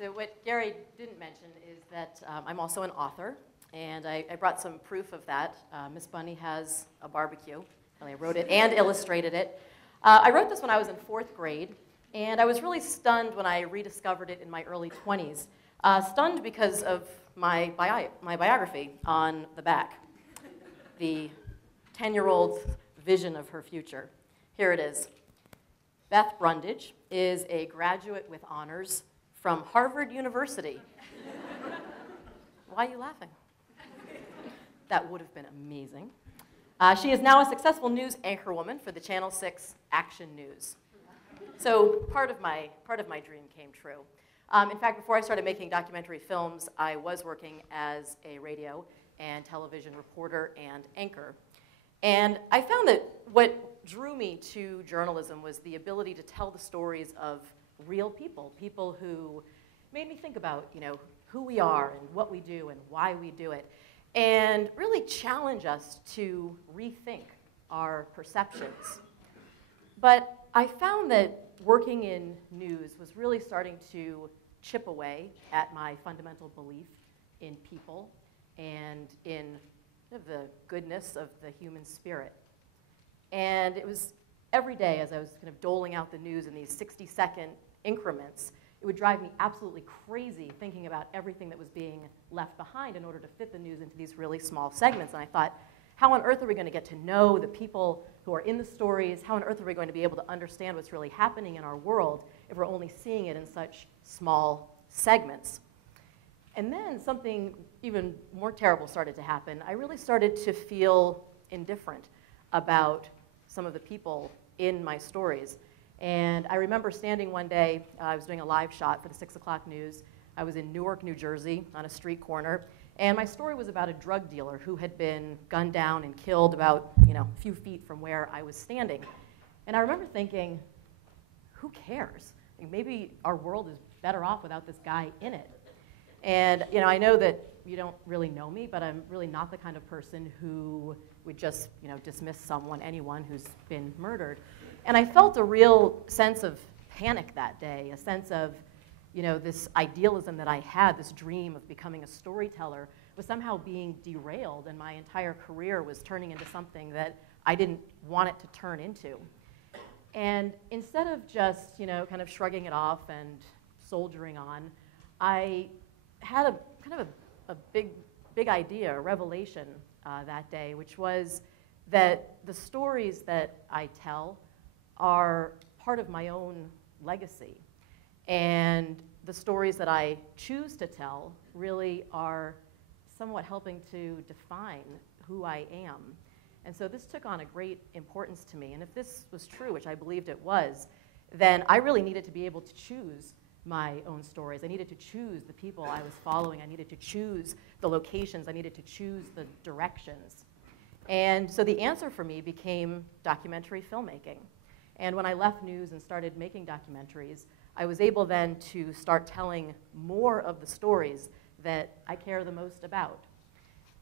So what Gary didn't mention is that I'm also an author, and I brought some proof of that. Miss Bunny has a barbecue. I wrote it and illustrated it. I wrote this when I was in 4th grade, and I was really stunned when I rediscovered it in my early 20s. Stunned because of my biography on the back, the 10-year-old's vision of her future. Here it is. Beth Brundage is a graduate with honors from Harvard University. Why are you laughing? That would have been amazing. She is now a successful news anchorwoman for the Channel 6 Action News. So part of my dream came true. In fact, before I started making documentary films, I was working as a radio and television reporter and anchor. And I found that what drew me to journalism was the ability to tell the stories of real people, people who made me think about, who we are and what we do and why we do it, and really challenge us to rethink our perceptions. But I found that working in news was really starting to chip away at my fundamental belief in people and in the goodness of the human spirit. And it was every day as I was kind of doling out the news in these 60-second increments, it would drive me absolutely crazy thinking about everything that was being left behind in order to fit the news into these really small segments. And I thought, how on earth are we going to get to know the people who are in the stories? How on earth are we going to be able to understand what's really happening in our world if we're only seeing it in such small segments? And then something even more terrible started to happen. I really started to feel indifferent about some of the people in my stories. And I remember standing one day, I was doing a live shot for the 6 o'clock news. I was in Newark, New Jersey on a street corner. And my story was about a drug dealer who had been gunned down and killed about a few feet from where I was standing. And I remember thinking, who cares? Maybe our world is better off without this guy in it. And I know that you don't really know me, but I'm really not the kind of person who would just dismiss anyone who's been murdered. And I felt a real sense of panic that day, a sense of this idealism that I had, this dream of becoming a storyteller, was somehow being derailed, and my entire career was turning into something that I didn't want it to turn into. And instead of just kind of shrugging it off and soldiering on, I had a big idea, a revelation that day, which was that the stories that I tell are part of my own legacy. And the stories that I choose to tell really are somewhat helping to define who I am. And so this took on a great importance to me. And if this was true, which I believed it was, then I really needed to be able to choose my own stories. I needed to choose the people I was following. I needed to choose the locations. I needed to choose the directions. And so the answer for me became documentary filmmaking. And when I left news and started making documentaries, I was able then to start telling more of the stories that I care the most about.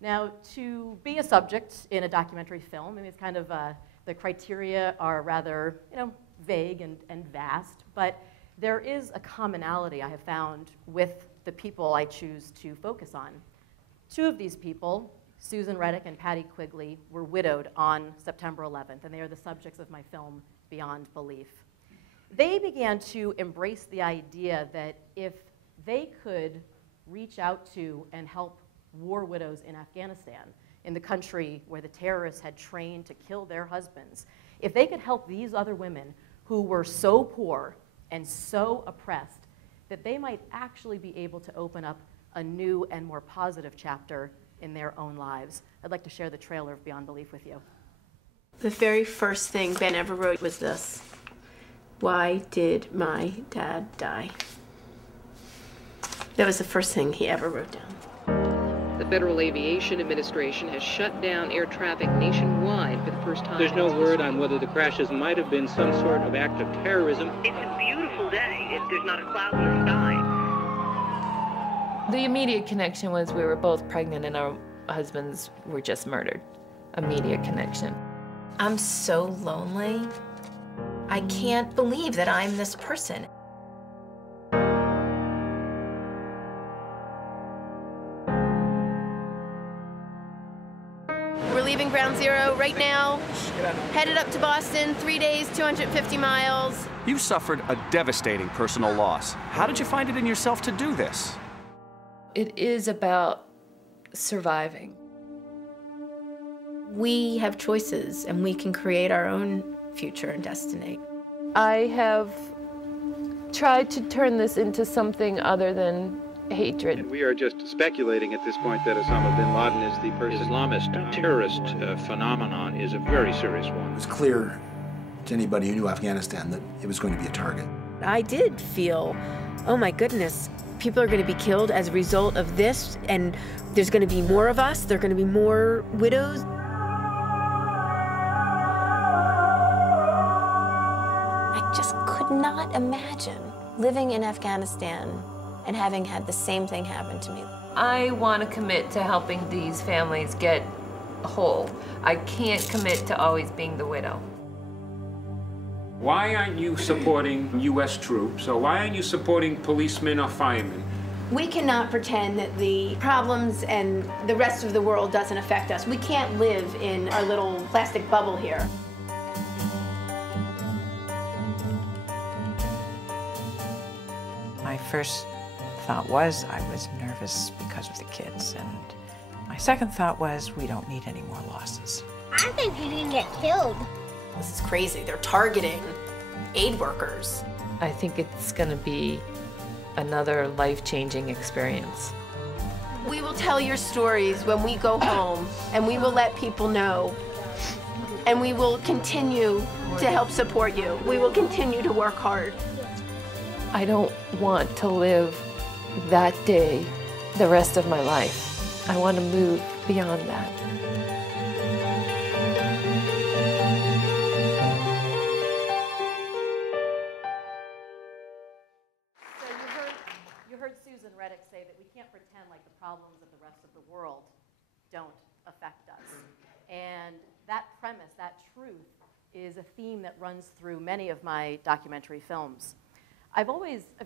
Now, to be a subject in a documentary film, it's kind of, the criteria are rather vague and vast, but there is a commonality I have found with the people I choose to focus on. Two of these people, Susan Reddick and Patty Quigley, were widowed on September 11th, and they are the subjects of my film, Beyond Belief. They began to embrace the idea that if they could reach out to and help war widows in Afghanistan, in the country where the terrorists had trained to kill their husbands, if they could help these other women who were so poor and so oppressed that they might actually be able to open up a new and more positive chapter in their own lives. I'd like to share the trailer of Beyond Belief with you. The very first thing Ben ever wrote was this: "Why did my dad die?" That was the first thing he ever wrote down. The Federal Aviation Administration has shut down air traffic nationwide for the first time. There's no word on whether the crashes might have been some sort of act of terrorism. It's a beautiful day. There's not a cloud in the sky. The immediate connection was we were both pregnant and our husbands were just murdered. Immediate connection. I'm so lonely. I can't believe that I'm this person. leaving Ground Zero right now, headed up to Boston, 3 days, 250 miles. You suffered a devastating personal loss. How did you find it in yourself to do this? It is about surviving. We have choices, and we can create our own future and destiny. I have tried to turn this into something other than hatred. And we are just speculating at this point that Osama bin Laden is the person. Islamist terrorist phenomenon is a very serious one. It was clear to anybody who knew Afghanistan that it was going to be a target. I did feel, oh my goodness, people are going to be killed as a result of this, and there's going to be more of us, there are going to be more widows. I just could not imagine living in Afghanistan and having had the same thing happen to me. I want to commit to helping these families get whole. I can't commit to always being the widow. Why aren't you supporting U.S. troops, or why aren't you supporting policemen or firemen? We cannot pretend that the problems and the rest of the world doesn't affect us. We can't live in our little plastic bubble here. My first thought was I was nervous because of the kids, and my second thought was we don't need any more losses. I think you can get killed. This is crazy. They're targeting aid workers. I think it's going to be another life-changing experience. We will tell your stories when we go home, and we will let people know. And we will continue to help support you. We will continue to work hard. I don't want to live that day the rest of my life. I want to move beyond that. So you heard Susan Reddick say that we can't pretend like the problems of the rest of the world don't affect us. And that premise, that truth, is a theme that runs through many of my documentary films. I've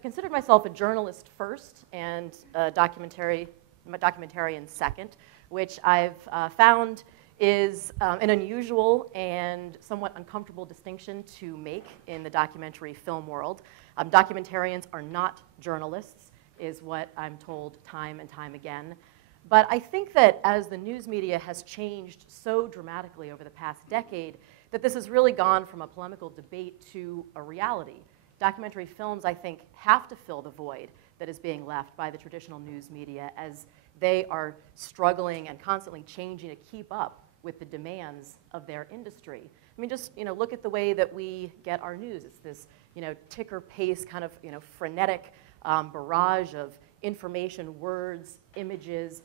considered myself a journalist first and a documentarian second, which I've found is an unusual and somewhat uncomfortable distinction to make in the documentary film world. Documentarians are not journalists, is what I'm told time and time again. But I think that as the news media has changed so dramatically over the past decade, that this has really gone from a polemical debate to a reality. Documentary films, I think, have to fill the void that is being left by the traditional news media as they are struggling and constantly changing to keep up with the demands of their industry. I mean, just look at the way that we get our news. It's this ticker pace kind of frenetic barrage of information, words, images,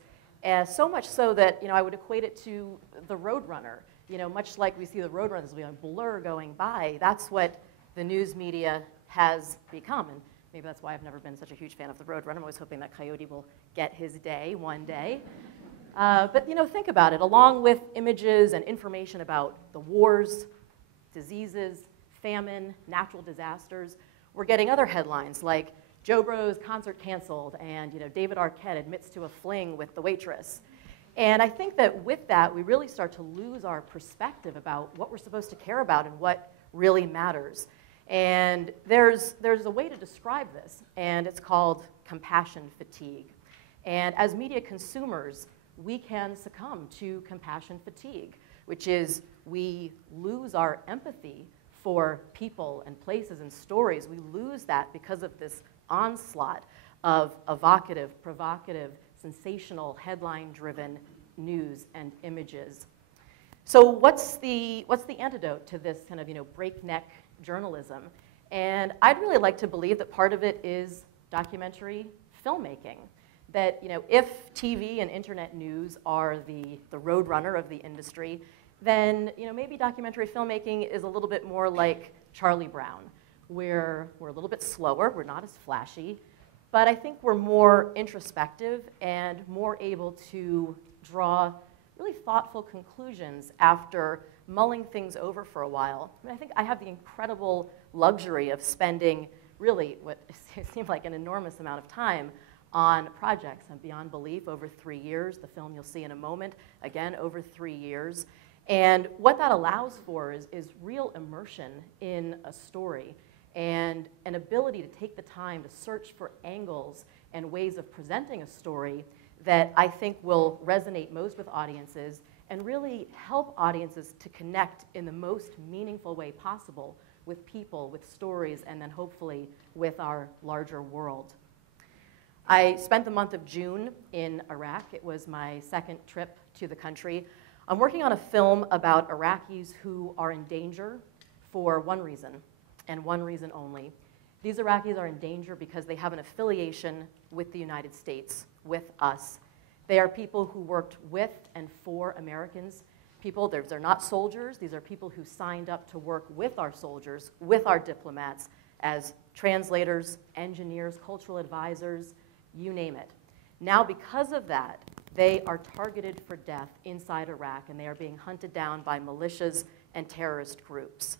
so much so that I would equate it to the Roadrunner. Much like we see the Roadrunner, there's a blur going by. That's what the news media has become, and maybe that's why I've never been such a huge fan of the Roadrunner. I'm always hoping that Coyote will get his day one day. But think about it. Along with images and information about the wars, diseases, famine, natural disasters, we're getting other headlines like Joe Bro's concert canceled, and David Arquette admits to a fling with the waitress. And I think that with that, we really start to lose our perspective about what we're supposed to care about and what really matters. And there's a way to describe this, and it's called compassion fatigue. And as media consumers, we can succumb to compassion fatigue, which is we lose our empathy for people and places and stories. We lose that because of this onslaught of evocative, provocative, sensational, headline-driven news and images. So what's the antidote to this kind of breakneck journalism? And I'd really like to believe that part of it is documentary filmmaking. That if TV and internet news are the roadrunner of the industry, then maybe documentary filmmaking is a little bit more like Charlie Brown, where we're a little bit slower, we're not as flashy, but I think we're more introspective and more able to draw really thoughtful conclusions after mulling things over for a while. I mean, I think I have the incredible luxury of spending really what seemed like an enormous amount of time on projects and Beyond Belief over 3 years. The film you'll see in a moment, again, over 3 years. And what that allows for is real immersion in a story and an ability to take the time to search for angles and ways of presenting a story that I think will resonate most with audiences and really help audiences to connect in the most meaningful way possible with people, with stories, and then hopefully with our larger world. I spent the month of June in Iraq. It was my second trip to the country. I'm working on a film about Iraqis who are in danger for one reason, and one reason only. These Iraqis are in danger because they have an affiliation with the United States, with us. They are people who worked with and for Americans. They're not soldiers. These are people who signed up to work with our soldiers, with our diplomats, as translators, engineers, cultural advisors, you name it. Now, because of that, they are targeted for death inside Iraq, and they are being hunted down by militias and terrorist groups.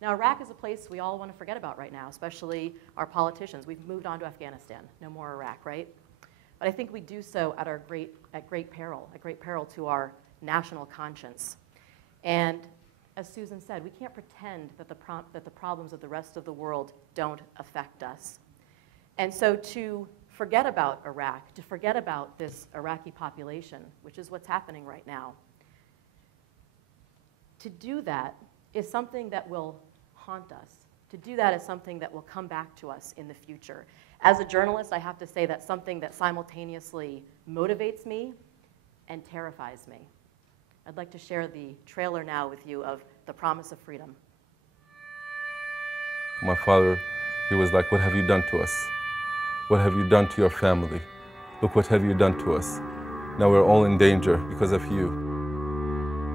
Now, Iraq is a place we all want to forget about right now, especially our politicians. We've moved on to Afghanistan. No more Iraq, right? But I think we do so at great peril to our national conscience. And as Susan said, we can't pretend that the problems of the rest of the world don't affect us. And so to forget about Iraq, to forget about this Iraqi population, which is what's happening right now, to do that is something that will haunt us. To do that is something that will come back to us in the future. As a journalist, I have to say that's something that simultaneously motivates me and terrifies me. I'd like to share the trailer now with you of The Promise of Freedom. My father, he was like, "What have you done to us? What have you done to your family? Look, what have you done to us? Now we're all in danger because of you."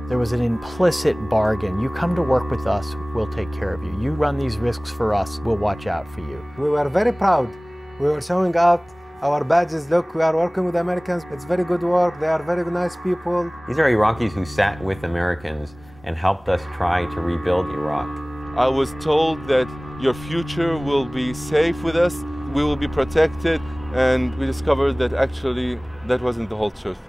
There was an implicit bargain. You come to work with us, we'll take care of you. You run these risks for us, we'll watch out for you. We were very proud. We were showing up our badges. Look, we are working with Americans. It's very good work. They are very nice people. These are Iraqis who sat with Americans and helped us try to rebuild Iraq. I was told that your future will be safe with us, we will be protected, and we discovered that actually that wasn't the whole truth.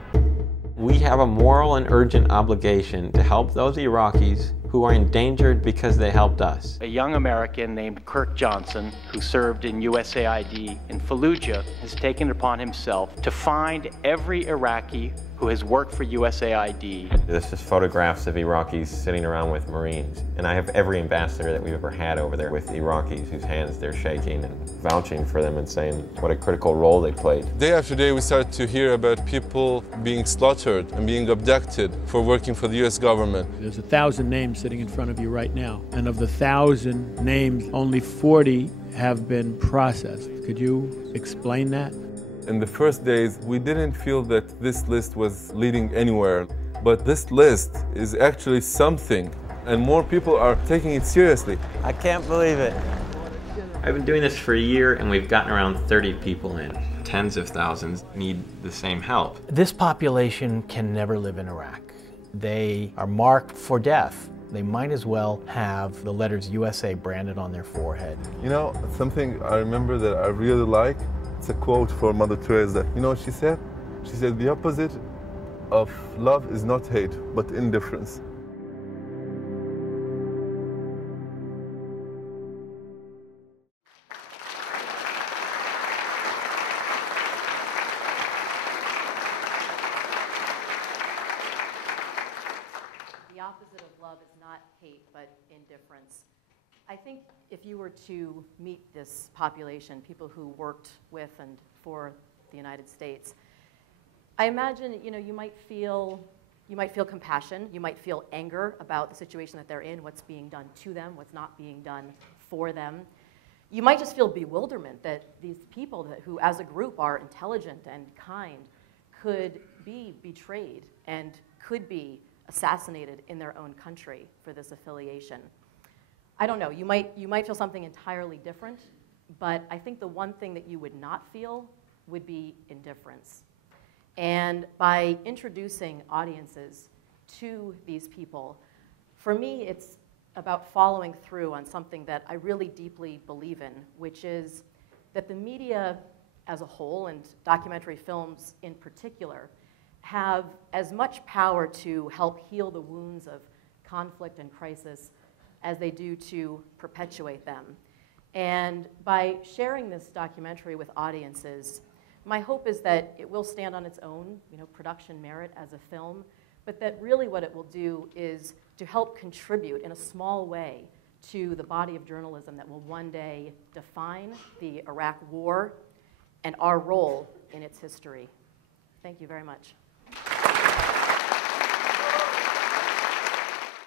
We have a moral and urgent obligation to help those Iraqis who are endangered because they helped us. A young American named Kirk Johnson, who served in USAID in Fallujah, has taken it upon himself to find every Iraqi who has worked for USAID. This is photographs of Iraqis sitting around with Marines. And I have every ambassador that we've ever had over there with Iraqis whose hands they're shaking and vouching for them and saying what a critical role they played. Day after day we start to hear about people being slaughtered and being abducted for working for the US government. There's 1,000 names sitting in front of you right now. And of the 1,000 names, only 40 have been processed. Could you explain that? In the first days, we didn't feel that this list was leading anywhere. But this list is actually something, and more people are taking it seriously. I can't believe it. I've been doing this for a year, and we've gotten around 30 people in. Tens of thousands need the same help. This population can never live in Iraq. They are marked for death. They might as well have the letters USA branded on their forehead. You know, something I remember that I really like, it's a quote from Mother Teresa. You know what she said? She said, "The opposite of love is not hate, but indifference." The opposite of love is not hate, but indifference. I think if you were to meet this population, people who worked with and for the United States, I imagine you might feel compassion, you might feel anger about the situation that they're in, what's being done to them, what's not being done for them. You might just feel bewilderment that these people who as a group are intelligent and kind could be betrayed and could be assassinated in their own country for this affiliation. I don't know, you might feel something entirely different, but I think the one thing that you would not feel would be indifference. And by introducing audiences to these people, for me it's about following through on something that I really deeply believe in, which is that the media as a whole, and documentary films in particular, have as much power to help heal the wounds of conflict and crisis as they do to perpetuate them. And by sharing this documentary with audiences, my hope is that it will stand on its own, production merit as a film, but that really what it will do is to help contribute in a small way to the body of journalism that will one day define the Iraq War and our role in its history. Thank you very much.